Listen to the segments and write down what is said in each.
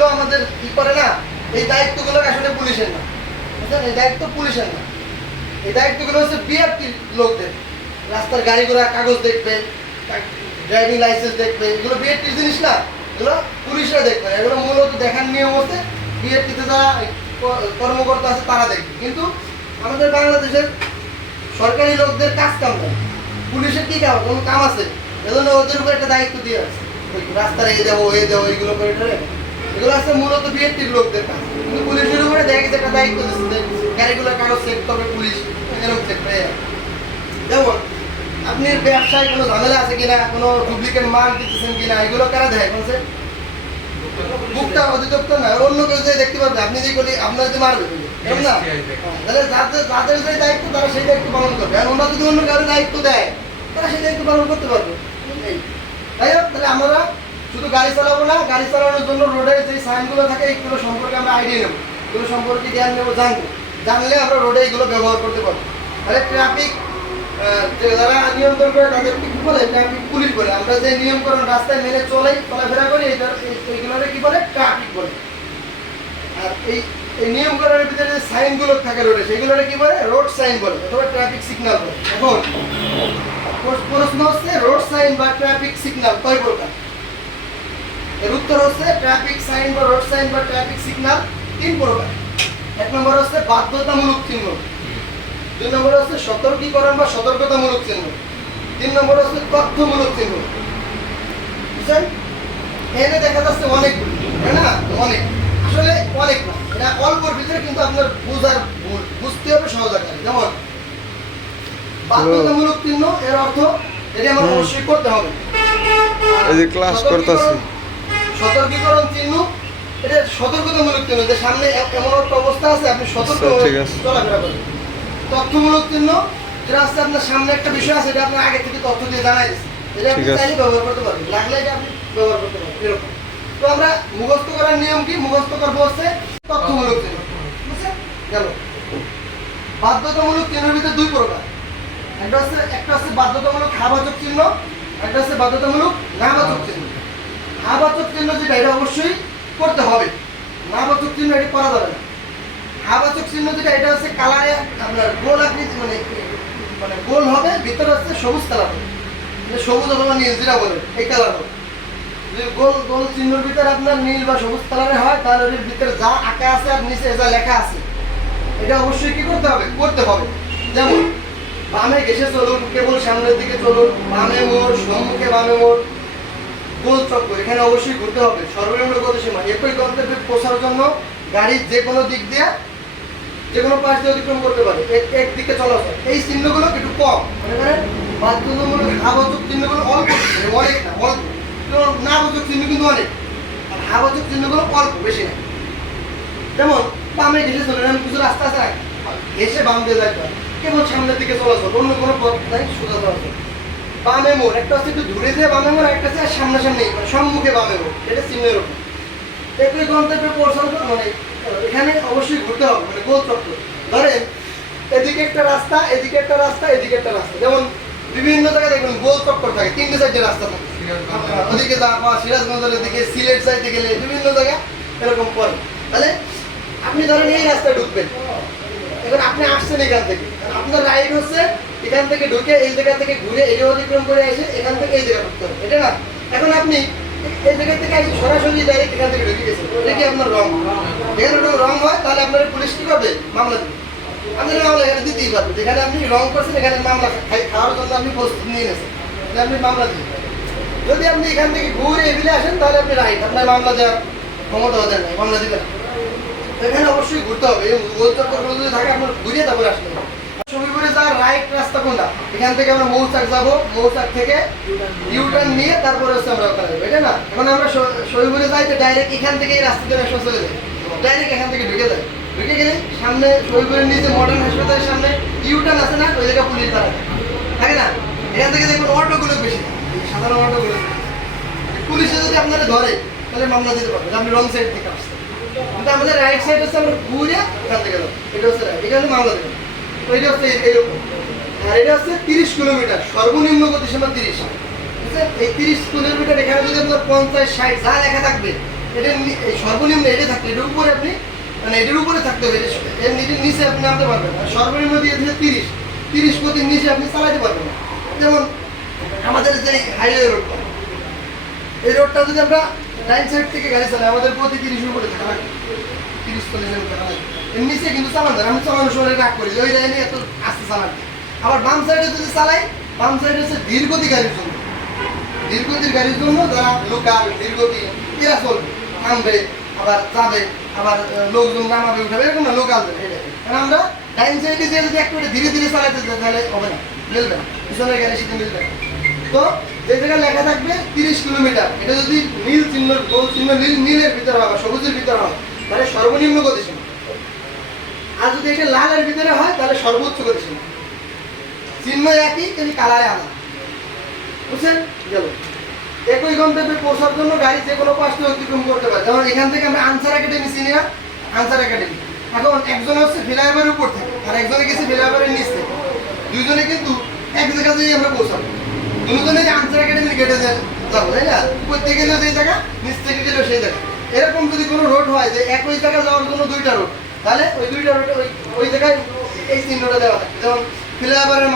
দায়িত্বগুলো আমাদের কি করে না, এই দায়িত্বগুলো আসলে পুলিশের না, বুঝলেন? এই দায়িত্ব পুলিশের না, এই দায়িত্বগুলো হচ্ছে বিআরটি লোকদের। রাস্তার গাড়ি ঘোড়া কাগজ দেখবে, ড্রাইভিং লাইসেন্স দেখবে, এগুলো বিআরটির জিনিস না, এগুলো পুলিশরা দেখবে না। এগুলো মূলত দেখার নিয়ম হচ্ছে বিআরটিতে যারা কর্মকর্তা আছে তারা দেখবে। কিন্তু আমাদের বাংলাদেশের সরকারি লোকদের কাজ কাম নেই, পুলিশের কি কাম, কোনো কাম আছে? এজন্য ওদের উপর একটা দায়িত্ব দিয়ে আছে, রাস্তার এই দেবো এইগুলো করে টরে, এগুলো আছে মূলত বিআরটির লোকদের কাজ। কিন্তু পুলিশের উপরে দেখা গেছে একটা দায়িত্ব দিচ্ছে, গাড়িগুলোর কাগজ চেক করবে পুলিশ, এরকম চেক করে। যেমন আপনি ব্যবসায় কোনো ঝামেলা আছে কিনা, কোনো ডুপ্লিকেট মাল দিতেছেন কিনা, এগুলো কারা দেয় বলছে? ভোক্তা অধিদপ্তর না, অন্য কেউ যে দেখতে পারবে। আপনি যে বলি আপনার যে মারবে এরকম না, তাহলে যাদের যে দায়িত্ব তারা সেই দায়িত্ব পালন করবে। আর ওনারা যদি অন্য কারো দায়িত্ব দেয় তারা সেই দায়িত্ব পালন করতে পারবে। তাই হোক, তাহলে আমরা শুধু গাড়ি চালাবো না, গাড়ি চালানোর জন্য রোডের যে সাইনগুলো থাকে এইগুলো সম্পর্কে আমরা আইডিয়া নেবো, এগুলো সম্পর্কে জ্ঞান নেবো, জানবো, জানলে আমরা রোডে এইগুলো ব্যবহার করতে পারবো। তাহলে ট্রাফিক যারা নিয়ন্ত্রণ করে তাদেরকে কি বলে? ট্রাফিক পুলিশ বলে। আমরা যে নিয়মকরণ রাস্তায় মেনে চলাফেরা করি এইগুলোকে কি বলে? ট্রাফিক বলে। আর এই নিয়মকরণের ভিতরে যে সাইনগুলো থাকে রোডে সেইগুলোকে কি বলে? রোড সাইন বলে অথবা ট্রাফিক সিগন্যাল বলে। এখন প্রশ্ন হচ্ছে রোড সাইন বা ট্রাফিক সিগন্যাল কয় প্রকার? এর উত্তর হচ্ছে ট্রাফিক সাইন বা রোড সাইন বা ট্রাফিক সিগন্যাল 3 প্রকার। 1 নম্বর হচ্ছে বাধ্যতামূলক চিহ্ন, 2 নম্বর হচ্ছে সতর্কীকরণ বা সতর্কতামূলক চিহ্ন, 3 নম্বর হচ্ছে তথ্যমূলক চিহ্ন। বুঝছেন? এখানে দেখা যাচ্ছে অনেকগুলো, তাই না? অনেক, আসলে অনেক না, এটা অল্পর ভিতরে, কিন্তু আপনার বুঝতে হবে সহজ আকারে। যেমন বাধ্যতামূলক চিহ্ন, এর অর্থ এটি আমার অবশ্যই করতে হবে। এই যে ক্লাস করতেছি। সতর্কীকরণ চিহ্ন, এটা সতর্কতামূলক চিহ্ন, যে সামনে এমন একটা অবস্থা আছে আপনি সতর্ক চলাফেরা করেন। তথ্যমূলক চিহ্ন, যেটা হচ্ছে আপনার সামনে একটা বিষয় আছে, এটা আপনার আগে থেকে তথ্য দিয়ে জানাই দিচ্ছে, এটা আপনি চাইলে ব্যবহার করতে পারবেন, লাগলে এটা আপনি ব্যবহার করতে পারবেন, এরকম। তো আমরা মুখস্থ করার নিয়ম কি? মুখস্থ করবো হচ্ছে তথ্যমূলক চিহ্ন, বুঝছেন? গেল। বাধ্যতামূলক চিহ্নের ভিতরে 2 প্রকার, একটা হচ্ছে বাধ্যতামূলক হাবাচক চিহ্ন, একটা হচ্ছে বাধ্যতামূলক নাবাচক চিহ্ন। হাবাচক চিহ্ন যেটা, এটা অবশ্যই করতে হবে, নাবাচক চিহ্ন এটা করা যাবে না। হাবাচক চিহ্ন যেটা, এটা হচ্ছে কালারে আপনার গোল আকৃতি, মানে গোল হবে, ভিতরে হচ্ছে সবুজ কালার হবে, সবুজ অথবা নীল যেটা বলে এই কালার হবে। যদি গোল গোল চিহ্নের ভিতরে আপনার নীল বা সবুজ কালারে হয়, তাহলে এর ভিতরে যা আঁকা আছে আর নিচে যা লেখা আছে এটা অবশ্যই কি করতে হবে? করতে হবে। যেমন বামে ঘেসে চলুন, কেবল সামনের দিকে চলুন, বামে মোড়, সম্মুখে বামে মোড়, গোল চক্র, এখানে অবশ্যই ঘুরতে হবে, সর্বনিম্ন গতিসীমা, একই গন্তব্যে পৌঁছার জন্য গাড়ির যে কোনো দিক দিয়ে, যে কোনো পাশ দিয়ে অতিক্রম করতে পারে, একদিকে চলাচল। এই চিহ্নগুলো একটু কম, মনে করেন বাধ্যতামূলক হাবাচক চিহ্নগুলো অল্প, অনেক না, অল্প। নাবাচক চিহ্ন কিন্তু অনেক, আর হাবাচক চিহ্নগুলো অল্প, বেশি না। যেমন বামে ঘেসে চলেন, আমি কিছু রাস্তা আছে ঘেসে বাম দিয়ে যাইতে হয়, কেবল সামনের দিকে চলাচল, অন্য কোনো পথ নাই, সোজা চলাচল। বামে মোড়, একটা হচ্ছে একটু দূরে যেয়ে বামে মোড়, একটা হচ্ছে সামনাসামনি সম্মুখে বামে মোড়, এটা চিহ্নের উপর। একই গন্তব্যে পৌঁছানোর জন্য মানে এখানে অবশ্যই ঘুরতে হবে, মানে গোল চক্র। ধরেন এদিকে একটা রাস্তা, এদিকে একটা রাস্তা, এদিকে একটা রাস্তা, যেমন বিভিন্ন জায়গায় দেখবেন গোল চক্কর থাকে, 3টে 4টে রাস্তা থাকে, ওদিকে যাওয়া, সিরাজগঞ্জের দিকে, সিলেট যাইতে গেলে বিভিন্ন জায়গায় এরকম পড়ে। তাহলে আপনি ধরেন এই রাস্তায় ঢুকবেন, এবার আপনি আসছেন এখান থেকে, আপনার রাইড হচ্ছে এখান থেকে ঢুকে এই জায়গা থেকে ঘুরে এই অতিক্রম করে এসে এখান থেকে এই জায়গা ঢুকতে হবে, এটা না? এখন আপনি এই জায়গা থেকে এসে সরাসরি ডাইরেক্ট এখান থেকে ঢুকে গেছেন, এটা কি আপনার রং? এখানে রং হয়, তাহলে আপনার পুলিশ কি করবে? মামলা দেবে। আপনি মামলা এখানে দিতেই পারবেন, যেখানে আপনি রং করছেন এখানে মামলা খাওয়ার জন্য আপনি প্রস্তুত নিয়ে নিয়েছেন, তাহলে আপনি মামলা দিতে পারবেন। যদি আপনি এখান থেকে ঘুরে এগুলো আসেন, তাহলে আপনি রাইট, আপনার মামলা দেওয়ার ক্ষমতা ওদের নাই, মামলা দিবেন। এখানে অবশ্যই ঘুরতে হবে, এই গোল চক্করগুলো যদি থাকে আপনার ঘুরিয়ে তারপরে আসতে হবে। শরীরপুরে যাওয়ার রাইট রাস্তা কোনটা? এখান থেকে আমরা মৌচাক যাবো, মৌচাক থেকে ইউটার্ন নিয়ে তারপরে হচ্ছে আমরা ওখানে যাবো, এটা না? এখন আমরা শরীরপুরে যাই তো ডাইরেক্ট এখান থেকে এই রাস্তা দিয়ে চলে যাই, ডাইরেক্ট এখান থেকে ঢুকে যায়, ঢুকে গেলে সামনে শরীরপুরের নিচে মডার্ন হাসপাতালের সামনে ইউটার্ন আছে না, ওই জায়গায় পুলিশ দাঁড়ায় থাকে না? এখান থেকে দেখুন অটোগুলো বেশি, সাধারণ অটোগুলো। পুলিশে যদি আপনারা ধরে তাহলে মামলা দিতে পারবে, আপনি রং সাইড থেকে আসছেন। কিন্তু আমাদের রাইট সাইড হচ্ছে আমরা ঘুরে এখান থেকে যাবো, এটা হচ্ছে রাইট, এখানে মামলা দেবেন। তো এটা হচ্ছে এইরকম। আর এটা হচ্ছে 30 কিলোমিটার, সর্বনিম্ন গতিসীমা 30। বুঝছেন? এই 30 কিলোমিটার এখানে যদি আপনার 50, 60 যা লেখা থাকবে এই সর্বনিম্ন এটা থাকতে এটার উপরে আপনি মানে এটার উপরে থাকতে হবে, এর নিচে আপনি নামতে পারবেন না। সর্বনিম্ন দিয়ে দিলে 30 গতির নিচে আপনি চালাতে পারবেন না। যেমন আমাদের যে হাইওয়ে রোডটা, এই রোডটা যদি আমরা ডাইন সাইড থেকে গাড়ি চালাই আমাদের প্রতি 30 উপরে থাকা লাগে, 30-40 এর থাকা লাগে। এর নিচে কিন্তু চালান যায়, আমি চালানোর সময় রাগ করি যে ওই লাইনে এত আস্তে চালান। আবার বাম সাইডে যদি চালাই, বাম সাইডে হচ্ছে ধীরগতি গাড়ির জন্য, ধীরগতির গাড়ির জন্য যারা লোকাল ধীরগতি এরা চলবে, নামবে আবার যাবে, আবার লোকজন নামাবে উঠাবে, এরকম না লোকাল। কারণ আমরা ডাইন সাইডে যে যদি একটু ধীরে ধীরে চালাতে যাই তাহলে হবে না, মিলবে না, পিছনের গাড়ির সাথে মিলবে না। তো যে জায়গায় লেখা থাকবে 30 কিলোমিটার, এটা যদি নীল চিহ্ন গোল চিহ্ন নীলের ভিতরে হয় বা সবুজের ভিতরে হয় তাহলে সর্বনিম্ন গতিসীমা, আর যদি এটা লালের ভিতরে হয় তাহলে সর্বোচ্চ গতিসীমা। চিহ্ন একই কিন্তু কালারে আলাদা, বুঝছেন? গেল একই গন্তব্যে পৌঁছার জন্য গাড়ি যে কোনো পাশে অতিক্রম করতে পারে। যেমন এখান থেকে আমরা আনসার একাডেমি চিনি না, আনসার একাডেমি এখন একজন হচ্ছে ফ্লাইওভারের উপর থেকে আর একজনে গেছে ফ্লাইওভারের নিচ থেকে, দুইজনে কিন্তু এক জায়গাতেই আমরা পৌঁছাবো, দুজনে যে আনসার একাডেমির গেটে যাবো, তাই না? উপর থেকে গেলেও সেই জায়গা, নিচ থেকে গেলেও সেই জায়গা। এরকম যদি কোনো রোড হয় যে একই জায়গা যাওয়ার জন্য দুইটা রোড, তাহলে ওই দুইটা রোডে ওই জায়গায় এই চিহ্নটা দেওয়া থাকে। যেমন ফ্লাইওভারের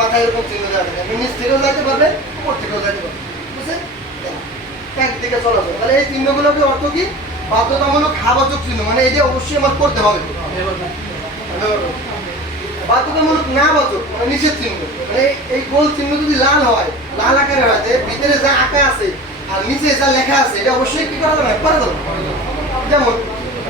মাথায় এরকম চিহ্ন দেওয়া থাকে, আপনি নিচ থেকেও যাইতে পারবেন, উপর থেকেও যাইতে পারবেন, বুঝছেন? একদিকে চলাচল। তাহলে এই চিহ্নগুলোকে অর্থ কি? বাধ্যতামূলক হাবাচক চিহ্ন, মানে এই যে অবশ্যই আমার করতে হবে। বাধ্যতামূলক না বাচক মানে নিষেধ চিহ্ন, মানে এই গোল চিহ্ন যদি লাল হয়, লাল আকারে হয়, ভিতরে যা আঁকা আছে আর নিচে যা লেখা আছে এটা অবশ্যই কি করা যাবে? করা যাবে। যেমন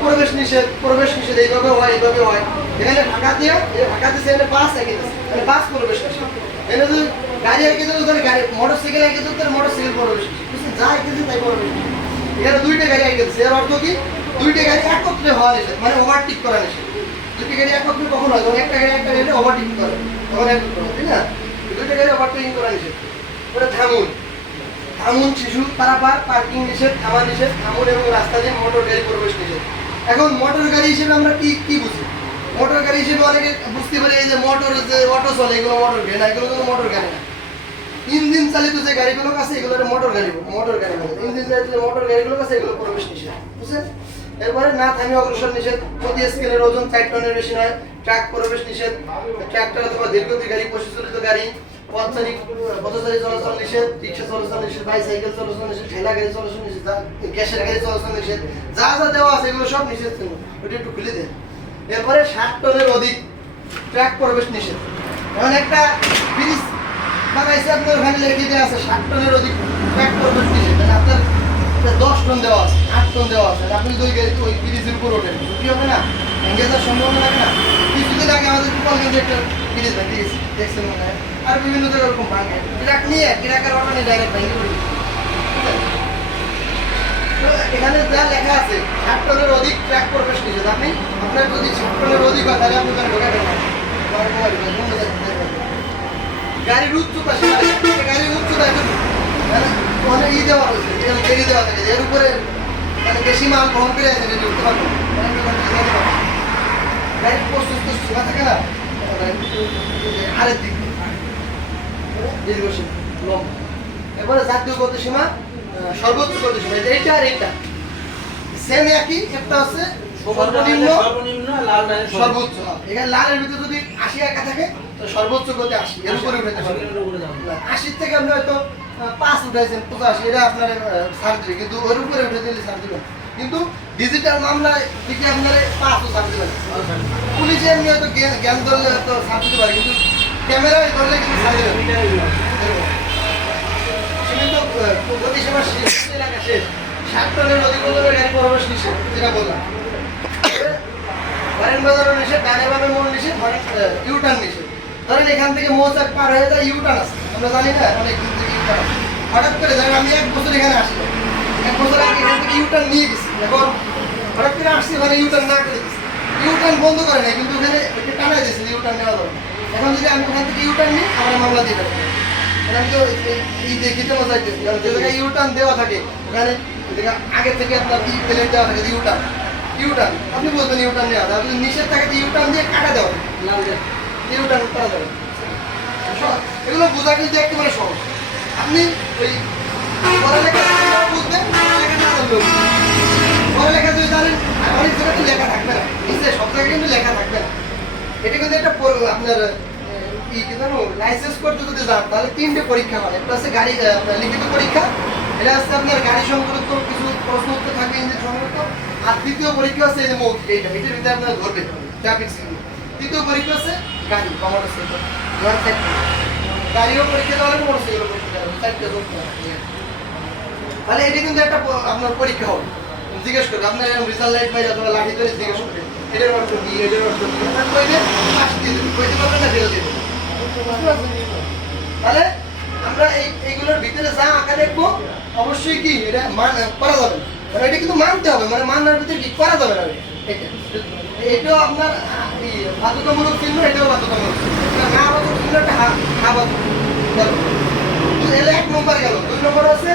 প্রবেশ নিষেধ এইভাবে হয়, এইভাবে হয়। এখানে ঢাকা দিয়ে এখানে বাস এঁকে দিচ্ছে, মানে বাস প্রবেশ নিষেধ। এখানে যদি গাড়ি এঁকে দিল তাহলে গাড়ি, মোটরসাইকেল এঁকে দিল তাহলে মোটরসাইকেল প্রবেশ নিষেধ, যা এঁকে দিচ্ছে তাই প্রবেশ নিষেধ। এখানে দুইটা গাড়ি এঁকে দিচ্ছে, এর অর্থ কি? দুইটা গাড়ি একত্রে হওয়া নিষেধ, মানে ওভারটেক করা নিষেধ। দুইটা গাড়ি একত্রে কখন হয়? যখন একটা গাড়ি ওভারটেক করে, তখন একত্রে হয়, তাই না? দুইটা গাড়ি ওভারটেকিং করা নিষেধ। ওটা থামুন শিশু পারাপার, পার্কিং নিষেধ, থামা নিষেধ, থামুন এবং রাস্তা দিয়ে মোটর গাড়ি প্রবেশ নিষেধ। এখন মোটর গাড়ি হিসেবে আমরা কি বুঝি? মোটর গাড়ি হিসেবে অনেকে বুঝতে পারি এই যে মোটর, যে অটো চলে এগুলো মোটর গাড়ি না, এগুলো কোনো মোটর গাড়ি না। ইঞ্জিন চালিত যে গাড়িগুলো আছে এগুলো মোটর গাড়ি বলে। ইঞ্জিন চালিত যে মোটর গাড়িগুলো আছে এগুলো প্রবেশ নিষেধ, বুঝছেন? এরপরে না থামিয়ে অগ্রসর নিষেধ, প্রতি স্কেলের ওজন 4 টনের বেশি নয়, ট্রাক প্রবেশ নিষেধ, ট্রাক্টর অথবা দীর্ঘগতির গাড়ি, পশুচালিত গাড়ি, পথচারী চলাচল নিষেধ, রিক্সা চলাচল নিষেধ, বাইসাইকেল চলাচল নিষেধ, ঠেলা গাড়ি চলাচল নিষেধ, গ্যাসের গাড়ি চলাচল নিষেধ, যা যা দেওয়া আছে এগুলো সব নিষেধ ছিল, ওটা একটু খুলে দেন। এরপরে 60 টনের অধিক ট্রাক প্রবেশ নিষেধ। এখন একটা ব্রিজ বানাইছে আপনার ওখানে লিখে দেওয়া আছে 60 টনের অধিক ট্রাক প্রবেশ নিষেধ, আপনার 10 টন দেওয়া আছে, 8 টন দেওয়া আছে, আপনি যদি ওই ব্রিজের উপর ওঠেন কি হবে না? ভেঙে যাওয়ার সম্ভাবনা থাকে না? কিছুদিন আগে আমাদের গোপালগঞ্জে একটা ব্রিজ ভেঙে গেছে, দেখছেন মনে হয়, আর বিভিন্ন জায়গায় ওরকম ভাঙে, ট্রাক নিয়ে ট্রাকের অটো নিয়ে ডাইরেক্ট ভেঙে পড়ে গেছে। এখানে যা লেখা আছে 60 টনের অধিক ট্রাক প্রবেশ নিষেধ, আপনি আপনার যদি 60 টনের অধিক হয় তাহলে আপনি ওখানে ঢোকাবেন না। গাড়ির উচ্চতা, গাড়ির উচ্চতা অনেক দেওয়া হয়েছে, গাড়ি দেওয়া থাকে, এর উপরে মানে বেশি মাল বহন করে আছে যদি উঠতে পারবো, গাড়ির প্রস্তুত সীমা থাকে না আরেক দিক দীর্ঘসীমা লম্বা। এরপরে জাতীয় গতিসীমা, সর্বোচ্চ গতিসীমা, এইটা আর এইটা সেম একই, একটা হচ্ছে সর্বনিম্ন সর্বোচ্চ। এখানে লালের ভিতরে যদি 80 একা থাকে তো সর্বোচ্চ গতি 80, এর উপরে উঠাতে পারবেন। 80 থেকে আপনি হয়তো 5 উঠাইছেন 85, এটা আপনার ছাড় দিবে, কিন্তু ওর উপরে উঠে দিলে ছাড় দিবেন। কিন্তু ডিজিটাল মামলায় দিকে আপনার 5ও ছাড় দিবেন। পুলিশে এমনি হয়তো জ্ঞান ধরলে হয়তো ছাড় দিতে পারে, কিন্তু ক্যামেরায় ধরলে কিন্তু ছাড় দিবেন। কিন্তু গতিসীমা শেষ, এলাকা শেষ, 60 টনের অধিক ওজনের গাড়ি প্রবেশ নিষেধ, যেটা বললাম। হরেন বাজারও নিষেধ, ডানে বামে মোড় নিষেধ, ইউটার্ন নিষেধ। ধরেন এখান থেকে মৌচাক পার হয়ে যায়, ইউটার্ন আছে, আমরা জানি না অনেক দিন থেকে ইউটার্ন আছে। হঠাৎ করে ধরেন আমি 1 বছর এখানে আসি, 1 বছর আগে এখান থেকে ইউটার্ন নিয়ে গেছি, এখন হঠাৎ করে আসছি ওখানে ইউটার্ন না করে দিচ্ছি, ইউটার্ন বন্ধ করে নাই, কিন্তু ওখানে একটা টানাই দিয়েছে ইউটার্ন নেওয়া যাবে। এখন যদি আমি ওখান থেকে ইউটার্ন নিই আমরা মামলা দিয়ে দেবো। আমি তো এই দেখিতে মজাইতেছি, কারণ যে জায়গায় ইউটার্ন দেওয়া থাকে ওখানে আগে থেকে আপনার প্লেন দেওয়া থাকে ইউটার্ন আপনি বলবেন ইউটার্ন নেওয়া, আপনি নিষেধ থাকে ইউটার্ন দিয়ে কাটা দেওয়া ইউটার্ন করা যাবে। এগুলো বোঝা কিন্তু একেবারে সহজ, আপনি ওই পড়ালেখা বুঝবেন, এটা কিন্তু একটা আপনার কি জানো লাইসেন্স করতে যদি যান তাহলে 3টে পরীক্ষা হয়। একটা আছে গাড়ি আপনার লিখিত পরীক্ষা, এটা আছে আপনার গাড়ি সংক্রান্ত কিছু প্রশ্ন উত্তর থাকবে ইঞ্জিন সংক্রান্ত, আর দ্বিতীয় পরীক্ষা আছে এই যে মৌখিক, এইটা এটার ভিতরে আপনার ধরবে ট্রাফিক সিগন্যাল। তৃতীয় পরীক্ষা আছে গাড়ি বা মোটরসাইকেল, গাড়িও পরীক্ষা দেওয়া হবে, মোটরসাইকেলও পরীক্ষা দেওয়া হবে, 4টে ধরতে হবে। তাহলে এটা কিন্তু একটা আপনার পরীক্ষা হবে, জিজ্ঞেস করবে আপনার রেজাল্ট লাইট বাইরে অথবা লাঠি ধরে জিজ্ঞেস করবে এটার অর্থ কি, এটার অর্থ কি, আপনার কইলে পাস দিয়ে দেবে, কইতে পারবেন না ফেল দিয়ে দেবে। তাহলে আমরা এইগুলোর ভিতরে যা আঁকা দেখবো অবশ্যই কি এটা করা যাবে না, মানে এটা কিন্তু মানতে হবে, মানে মানার ভিতরে কি করা যাবে না। এটাও আপনার বাধ্যতামূলক চিহ্ন, এটাও বাধ্যতামূলক চিহ্ন, না বাধ্যতামূলক চিহ্ন একটা হা বাধ্যতামূলক। এলে 1 নম্বর গেল। 2 নম্বর আছে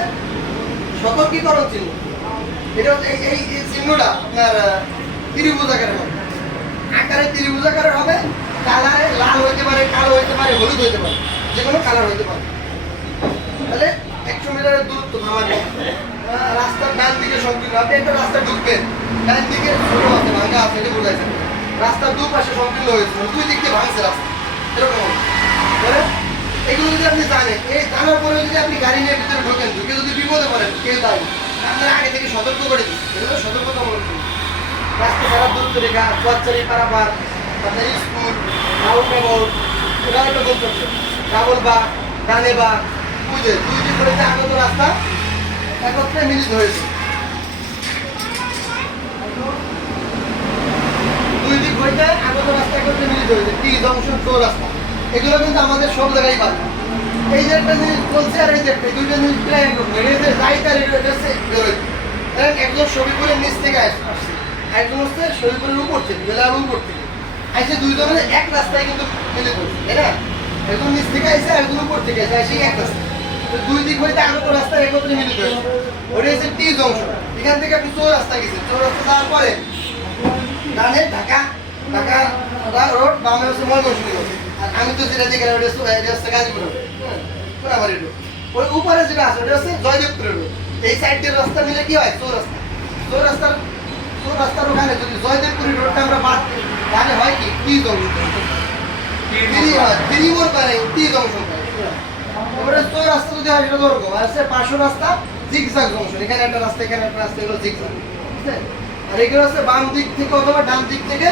সতর্কীকরণ চিহ্ন। এটা এই চিহ্নটা আপনার ত্রিভুজ আকারের হবে, আকারে ত্রিভুজ আকারের হবে, কালারে লাল হইতে পারে, কালো হইতে পারে, হলুদ হইতে পারে, যে কোনো কালার হইতে পারে। তাহলে 100 মিটারের দূরত্ব ভাঙা, রাস্তার ডান দিকে সংকীর্ণ, আপনি একটা রাস্তা ঢুকবেন, ডান দিকে ছোট আছে ভাঙা আছে, এটা বোঝাইছে রাস্তার দুপাশে সংকীর্ণ হয়েছে, 2 দিক দিয়ে ভাঙছে রাস্তা, এরকম হবে। এগুলো যদি আপনি জানেন, এই জানার পরে যদি আপনি গাড়ি নিয়ে ভিতরে ঢোকেন, ঢুকে যদি বিপদে পড়েন, কেউ দায়ী আপনারা আগে থেকে সতর্ক করে দিন, এগুলো সতর্কতামূলক। রাস্তা ছাড়া দূরত্ব রেখা, পথচারী পারাপার, আপনার স্কুল, আউটডোর, এটা একটা গন্তব্য, ডাবল বা ডানে বা বুঝে 2 দিক করে আগত রাস্তা একত্রে মিলিত হয়েছে, 2 দিক হইতে আগত রাস্তা একত্রে মিলিত হয়েছে, টি জংশন রাস্তা, এগুলো কিন্তু আমাদের সব জায়গায় পাবে। এই যে একটা জিনিস বলছে আর এই যে একটা, 2টা জিনিস প্রায় একরকম, এটা যে রাইট আর এটা হচ্ছে বেরোয়। কারণ একজন শরীফপুরের নিচ থেকে আসছে, একজন হচ্ছে শরীফপুরের উপর থেকে, বেলার উপর থেকে আসে, 2 জনের এক রাস্তায় কিন্তু মিলিত হয়েছে, তাই না? একজন নিচ থেকে আসে, একজন উপর থেকে আসে, আসে এক রাস্তা, 2 দিক হইতে আগত রাস্তা একত্রে মিলিত হয়েছে, ওটা হচ্ছে টি জংশন। এখান থেকে আপনি চৌরাস্তা গেছেন, চৌরাস্তা যাওয়ার পরে ডানে ঢাকা রোড, বামে হচ্ছে ময়মনসিংহ রোড, আর আমি তো যেটা দেখে ওটা হচ্ছে গাজীপুর রোড, কোনাবাড়ি রোড। ওই উপরে যেটা আছে ওটা হচ্ছে জয়দেবপুরের রোড। এই সাইড দিয়ে রাস্তা মিলে কি হয় চৌরাস্তা, চৌরাস্তার ওখানে যদি জয়দেবপুরের রোডটা আমরা বাদ দিই তাহলে হয় কি টি জংশন, ত্রিভুজ মানে টি জংশন। ওটা চৌরাস্তা যদি হয় সেটা ধরবো, আর হচ্ছে পার্শ্ব রাস্তা জিগজ্যাগ জংশন, এখানে একটা রাস্তা, এখানে একটা রাস্তা, এগুলো জিগজ্যাগ, বুঝলেন? আর এগুলো হচ্ছে বাম দিক থেকে অথবা ডান দিক থেকে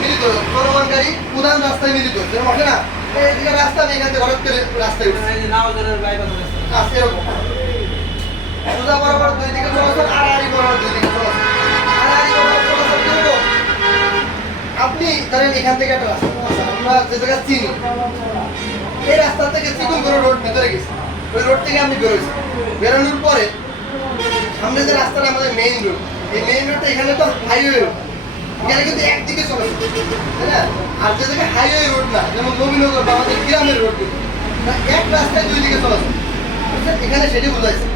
মিলিত চলমান গাড়ি প্রধান রাস্তায় মিলিত হচ্ছে, ওঠে না এইদিকে রাস্তা নেই, এখান থেকে হঠাৎ করে রাস্তায় উঠছে এরকম সোজা বরাবর 2 দিকে চলাচল, আড়াআড়ি বরাবর 2 দিকে চলাচল, আড়াআড়ি বরাবর চলাচল কিরকম? আপনি ধরেন এখান থেকে একটা রাস্তা, আমরা যে জায়গা চিনি, এই রাস্তা থেকে চিকন করে রোড ভিতরে গেছে, ওই রোড থেকে আপনি বেরোয়েছেন, বেরোনোর পরে সামনে যে রাস্তাটা আমাদের মেইন রোড, এই মেইন রোডটা এখানে তো হাইওয়ে রোড, এখানে কিন্তু একদিকে চলে, তাই না? আর যে জায়গায় হাইওয়ে রোড না, যেমন নবীনগর বা আমাদের গ্রামের রোড, এক রাস্তায় 2 দিকে চলাচল, এখানে সেটি বোঝাইছে।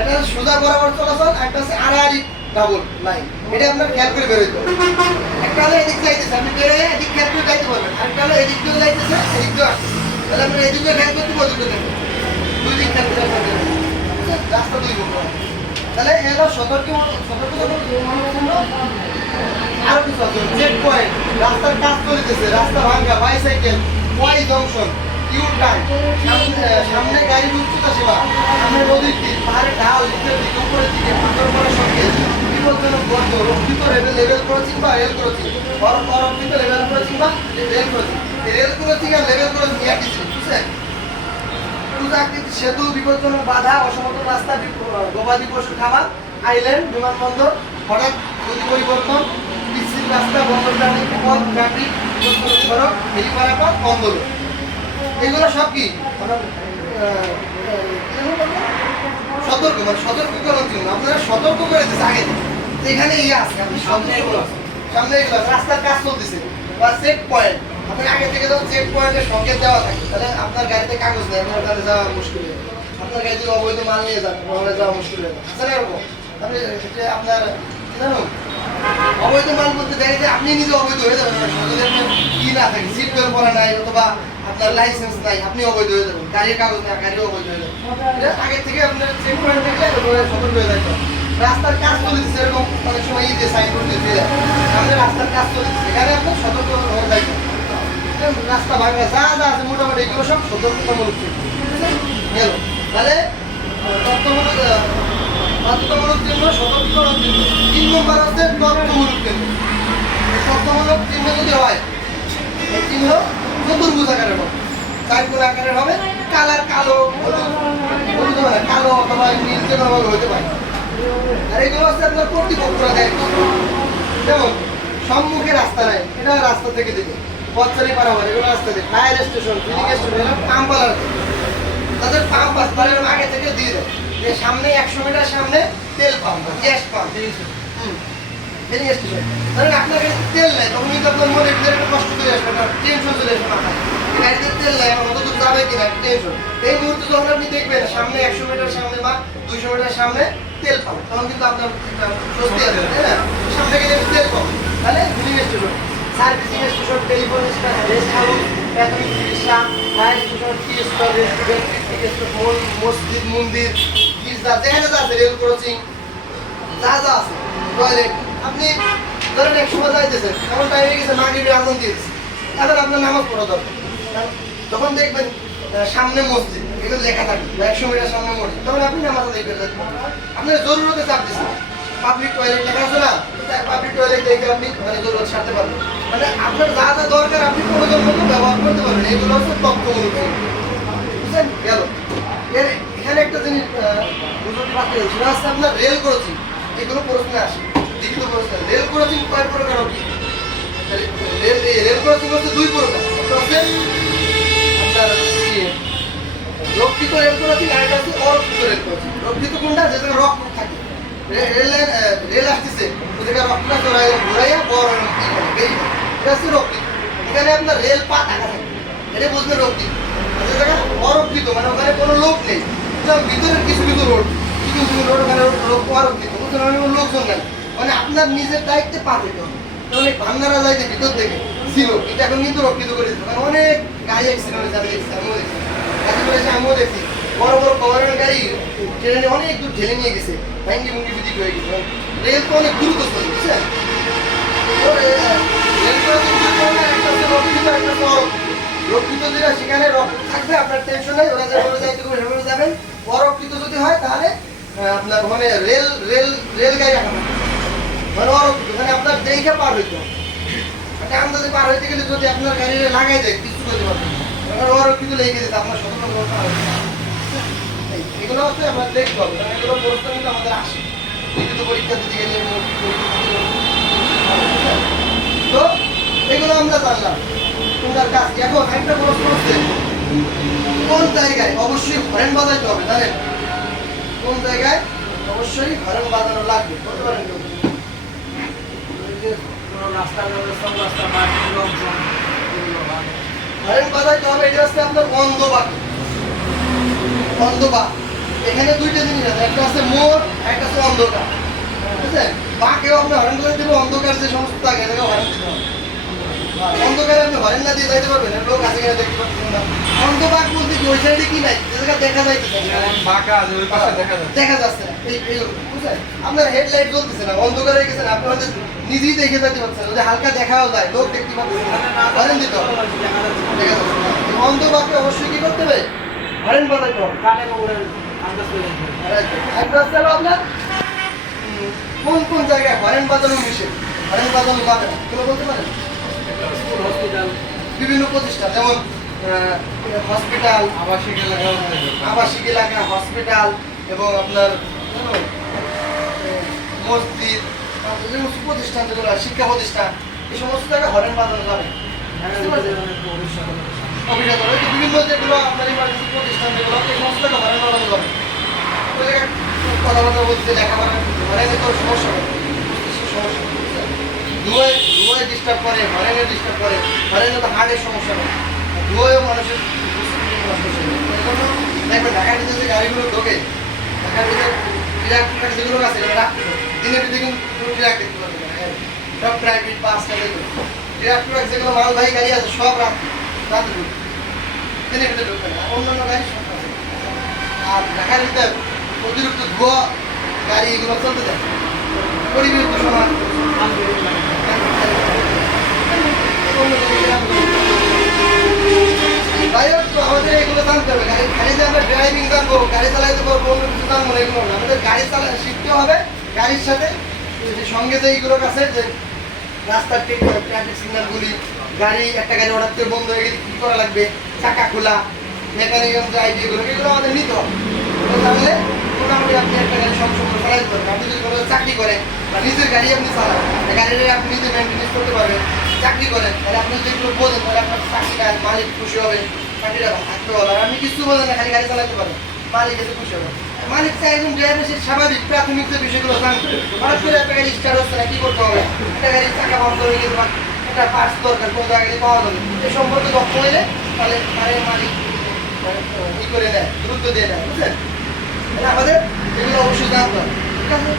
এটা সোজা বরাবর চলাচল, একটা হচ্ছে আড়াআড়ি ডাবল লাইন, এটা আপনার খেয়াল করে বেরোতে হবে। একটা হলো এদিক যাইতেছে, আপনি বেরোয় এদিক খেয়াল করে যাইতে পারবেন, আরেকটা হলো এদিক দিয়েও যাইতেছে, এদিক দিয়েও আসতেছে, তাহলে আপনার এদিকে খেয়াল করতে ওদিক দিয়ে দেখবেন, 2 দিক খেয়াল করে রাস্তা 2 করতে। তাহলে এরা আরো কিছু আছে, চেক পয়েন্ট, রাস্তার কাজ চলতেছে, রাস্তা ভাঙ্গা, bicycle, Y junction, U turn, সামনে গাড়ির উচ্চতা সীমা, সামনে নদীর তীর, পাহাড়ের ঢাল, নিচের দিকে, উপরের দিকে, পাথর করার সংকেত, বিপজ্জনক গর্ত, রক্ষিত লেভেল ক্রসিং বা রেল ক্রসিং, অরক্ষিত লেভেল ক্রসিং বা রেল ক্রসিং। রেল ক্রসিং আর লেভেল ক্রসিং একই জিনিস, বুঝছেন? আকৃতি সেতু, বিপজ্জনক বাধা, অসমতল রাস্তা, গবাদি পশু খামার, আইল্যান্ড, বিমানবন্দর, হঠাৎ গতি পরিবর্তন, বিচ্ছিন্ন রাস্তা, বন্দর প্রাণী, পথ, ঘাটি, সড়ক, ফেরি পারাপার, বন্দর, এগুলো সব কি সতর্ক, মানে সতর্কীকরণ চিহ্ন। আপনারা সতর্ক করে দিচ্ছে আগে এখানে ইয়ে আছে, আপনি সামনে এগুলো আছে, রাস্তার কাজ চলতেছে বা চেক পয়েন্ট, আপনার আগে থেকে যখন চেক পয়েন্টের সংকেত দেওয়া থাকে তাহলে আপনার গাড়িতে কাগজ নেই, আপনার গাড়ি যাওয়া মুশকিল হয়ে যাবে, আপনার গাড়ি থেকে অবৈধ মাল নিয়ে যান, ওখানে যাওয়া মুশকিল হয়ে যাবে, আছে না এরকম? আপনি আপনার কি জানো অবৈধ মাল বলতে দেখে যে আপনি নিজে অবৈধ হয়ে যাবেন, যদি আপনার কি না থাকে, সিট বেল্ট পরা নাই অথবা আপনার লাইসেন্স নাই, আপনি অবৈধ হয়ে যাবেন, গাড়ির কাগজ না, গাড়িও অবৈধ হয়ে যাবে। আগে থেকে আপনার চেক পয়েন্ট দেখলে সতর্ক হয়ে যাবে। রাস্তার কাজ চলতেছে, এরকম অনেক সময় সাইনবোর্ড দিয়ে সামনে রাস্তার কাজ চলতেছে, এখানে আপনার সতর্ক হয়ে যাবে। রাস্তা ভাঙা যা যা আছে মোটামুটি এগুলো সব সতর্কতামূলক চিহ্ন। গেল তাহলে বাধ্যতামূলক চিহ্ন, সতর্কীকরণ চিহ্ন। 3 নম্বর আছে তথ্যমূলক চিহ্ন। এই তথ্যমূলক চিহ্ন যদি হয়, এই চিহ্ন চতুর্ভুজ আকারের হবে, চারকোণ আকারের হবে, কালার কালো, হলুদ হলুদ হবে না, কালো অথবা নীল যেভাবে হতে পারে। আর এগুলো হচ্ছে আপনার কর্তৃপক্ষরা দেয়। যেমন সম্মুখে রাস্তা নাই, এটা রাস্তা থেকে দিবে, পথচারী পারাবার এগুলো রাস্তা দিবে, fire station, filling station, pump পালার তাদের পাম্প আছে, তারা এরকম আগে থেকে দিয়ে দেয় যে সামনে 100 মিটার সামনে তেল pump, gas pump, filling station. ধরেন আপনার কাছে তেল নেই, তখন কিন্তু আপনার মনে ভিতরে একটা কষ্ট চলে আসবে, একটা টেনশন চলে আসবে মাথায়, গাড়িতে তেল নেই, আমার কত দূর যাবে কিনা টেনশন। এই মুহূর্তে যখন আপনি দেখবেন সামনে 100 মিটার সামনে বা 200 মিটার সামনে তেল পাম্প, তখন কিন্তু আপনার একটা স্বস্তি আছে, তাই না? সামনে গেলে তেল পাম্প, তাহলে filling station, servicing station, telephone station, rest house, প্রাথমিক চিকিৎসা, fire station, tea stall, restaurant, picnic spot, মসজিদ, মন্দির, গির্জা, যেখানে যা আছে, রেল ক্রসিং, যা যা আছে, টয়লেট। আপনি ধরেন এক সময় যাইতেছেন, এমন টাইমে গেছে মাগরিবের আজান দিয়েছে, এখন আপনার নামাজ পড়া দরকার। যখন দেখবেন সামনে মসজিদ, এগুলো লেখা থাকবে 100 মিটার সামনে মসজিদ, তখন আপনি নামাজ আদায় করে যাবেন। আপনার জরুরতে চাপ দিচ্ছে, পাবলিক টয়লেট লেখা আছে না, পাবলিক টয়লেট দেখে আপনি মানে জরুরত সারতে পারবেন। মানে আপনার যা যা দরকার আপনি প্রয়োজন মতো ব্যবহার করতে পারবেন। এগুলো হচ্ছে তথ্যমূলক চিহ্ন। বুঝছেন? গেল এখানে একটা জিনিস বুঝতে পারতে সেটা হচ্ছে আপনার রেল ক্রসিং। এগুলো প্রশ্নে আসে, লিখিত প্রশ্ন। রেল ক্রসিং কয় প্রকার হবে? রেল ক্রসিং হচ্ছে 2 প্রকার। একটা হচ্ছে আপনার রক্ষিত রেল ক্রসিং, আর একটা হচ্ছে অরক্ষিত রেল ক্রসিং। রক্ষিত কোনটা? যেখানে রক্ত থাকে, রেল আসতেছে ওই জায়গায় রক্তটা ঘুরাইয়া বড় বেরিয়ে, এটা হচ্ছে রক্ষিত। এখানে আপনার রেল পা টাকা থাকে, এটা বুঝবে রক্ষিত। যে জায়গায় অরক্ষিত মানে ওখানে কোনো লোক নেই, ভিতরের কিছু কিছু রোড, কিছু রোড ওখানে অরক্ষিত, লোকজন নেই, মানে আপনার নিজের দায়িত্বে পা দিতে হবে। অনেক ভান্ডারা যাইতে ভিতর থেকে ছিল, কিন্তু এখন কিন্তু রক্ষিত করে দিতে, কারণ অনেক গাড়ি অ্যাক্সিডেন্ট হয়েছে, আমিও দেখছি, আমিও দেখছি বড় বড় কভারের গাড়ি ট্রেনে অনেক দূর ঠেলে নিয়ে গেছে, ভাঙ্গি মুঙ্গি বিদিক হয়ে গেছে। রেল তো অনেক দ্রুত চলে, বুঝছেন? রেল তো একটা হচ্ছে রক্ষিত, একটা হচ্ছে অরক্ষিত। রক্ষিত যেটা সেখানে রক্ত থাকবে, আপনার টেনশন নেই, ওরা যাবে যাইতে করে সেভাবে যাবেন। অরক্ষিত যদি হয় তাহলে আপনার মানে রেল রেল রেল গাড়ি রাখা থাকবে, মানে অরক্ষিত, মানে আপনার দেখে পার হইতে হবে। মানে আন্দাজে পার হইতে গেলে যদি আপনার গাড়ি লাগাই দেয় কিছু করতে পারবেন, অরক্ষিত লেগে যেতে আপনার সতর্ক করতে হবে। এগুলো হচ্ছে আমরা দেখতে হবে, কারণ এগুলো প্রশ্ন কিন্তু আমাদের আসে লিখিত পরীক্ষা দিতে গেলে। তো এগুলো আমরা জানলাম তোমার কাজ। এখন একটা প্রশ্ন হচ্ছে, কোন জায়গায় অবশ্যই হরেন বাজাইতে হবে জানেন? কোন জায়গায় অবশ্যই হরেন বাজানো লাগবে বলতে পারেন? হরেন বাজাইতে হবে, এটা হচ্ছে আপনার অন্ধবাক। অন্ধবাক এখানে 2টা জিনিস আছে, একটা আছে মোড়, একটা আছে অন্ধকার, বুঝছেন? বাকেও আপনি হরেন করে দেবে, অন্ধকার যে সমস্ত থাকে এটাকে হরেন দিতে হবে। অন্ধকারে আপনি হরেন না দিয়ে যাইতে পারবেন, লোক আছে কিনা দেখতে পাচ্ছেন না। অন্ধবাক বলতে কি ওই সাইডে কি নাই, যে জায়গা দেখা যাইতেছে দেখা যাচ্ছে না, বুঝছেন? আপনার হেডলাইট জ্বলতেছে না, অন্ধকার হয়ে গেছে না, আপনি হয়তো নিজেই দেখে যাইতে পারছেন, যদি হালকা দেখাও যায় লোক দেখতে পাচ্ছেন, হরেন দিতে হবে। দেখা যাচ্ছে না, অন্ধবাকে অবশ্যই কি করতে হবে? হরেন বাজাইতে হবে। একটা হচ্ছে আপনার কোন কোন জায়গায় হরেন বাজানো নিষেধ, হরেন বাজানো যাবে না, এগুলো বলতে পারেন? বিভিন্ন প্রতিষ্ঠান, যেমন হসপিটাল, আবাসিক এলাকা, হসপিটাল এবং আপনার মসজিদ, প্রতিষ্ঠান যেগুলো শিক্ষা প্রতিষ্ঠান, এই সমস্ত জায়গায় হরেন বাজানো যাবে। বিভিন্ন যেগুলো আপনার ইমার্জেন্সি প্রতিষ্ঠান যেগুলো এই সমস্ত জায়গায় হরেন বাজানো যাবে। ওই জায়গায় কথাবার্তা বলতে লেখাপড়া হরেনে তো সমস্যা হবে, ধুয়োয় ডিস্টার্ব করে, হরেনে ডিস্টার্ব করে, হরেনে তো হার্টের সমস্যা হয়, ধুয়োও মানুষের দেখবেন ঢাকার ভিতরে যে গাড়িগুলো ঢোকে, ঢাকার ভিতরে ট্রাক যেগুলো আছে দিনের ভিতরে কিন্তু কোনো ট্রাক দেখতে পারবে না, সব প্রাইভেট বাস ট্রাক যেগুলো মালবাহী গাড়ি আছে সব রাতে ঢুকবে, দিনের ভিতরে ঢুকবে না, অন্যান্য গাড়ি সব আছে। আর ঢাকার ভিতরে অতিরিক্ত ধোয়া গাড়ি এগুলো চলতে থাকে, পরিবেশ দূষণ হয়। আমাদের এগুলো জানতে হবে। খালি যে আমরা ড্রাইভিং জানবো, গাড়ি চালাইতে পারবো, অন্য কিছু জানবো না, এগুলো না। আমাদের গাড়ি শিখতে হবে। গাড়ির সাথে যে সঙ্গে যে এইগুলো আছে, যে রাস্তার ট্রাফিক সিগন্যালগুলি, একটা গাড়ি হঠাৎ করে বন্ধ হয়ে গেলে কী করা লাগবে, চাকা খোলা, মেকানিজম যে আইডিয়াগুলো, এগুলো আমাদের নিতে হবে। এগুলো জানলে মোটামুটি আপনি একটা গাড়ি সম্পূর্ণ চালাইতে পারবেন। আপনি যদি কোনো চাকরি করেন বা নিজের গাড়ি আপনি চালান, গাড়িটা আপনি নিজে মেনটেন্স করতে পারবেন। চাকরি করেন, তাহলে আপনি যেগুলো বোঝেন, তাহলে আপনার চাকরিটা মালিক খুশি হবে, চাকরিটা থাকতে হবে। আর আপনি কিছু বোঝেন না, খালি গাড়ি চালাতে পারেন, মালিক এতে খুশি হবে। মালিক চাই একজন ড্রাইভার, সে স্বাভাবিক প্রাথমিক যে বিষয়গুলো জানতে হবে। হঠাৎ করে একটা গাড়ি স্টার্ট হচ্ছে না, কি করতে হবে, একটা গাড়ির চাকা বন্ধ হয়ে গেছে বা একটা পার্টস দরকার, কোন জায়গায় পাওয়া যাবে, এই সম্পর্কে দক্ষ হইলে তাহলে মালিক ই করে নেয়, গুরুত্ব দিয়ে নেয়, বুঝলেন? তাহলে আমাদের এগুলো অবশ্যই জানতে হবে, ঠিক আছে?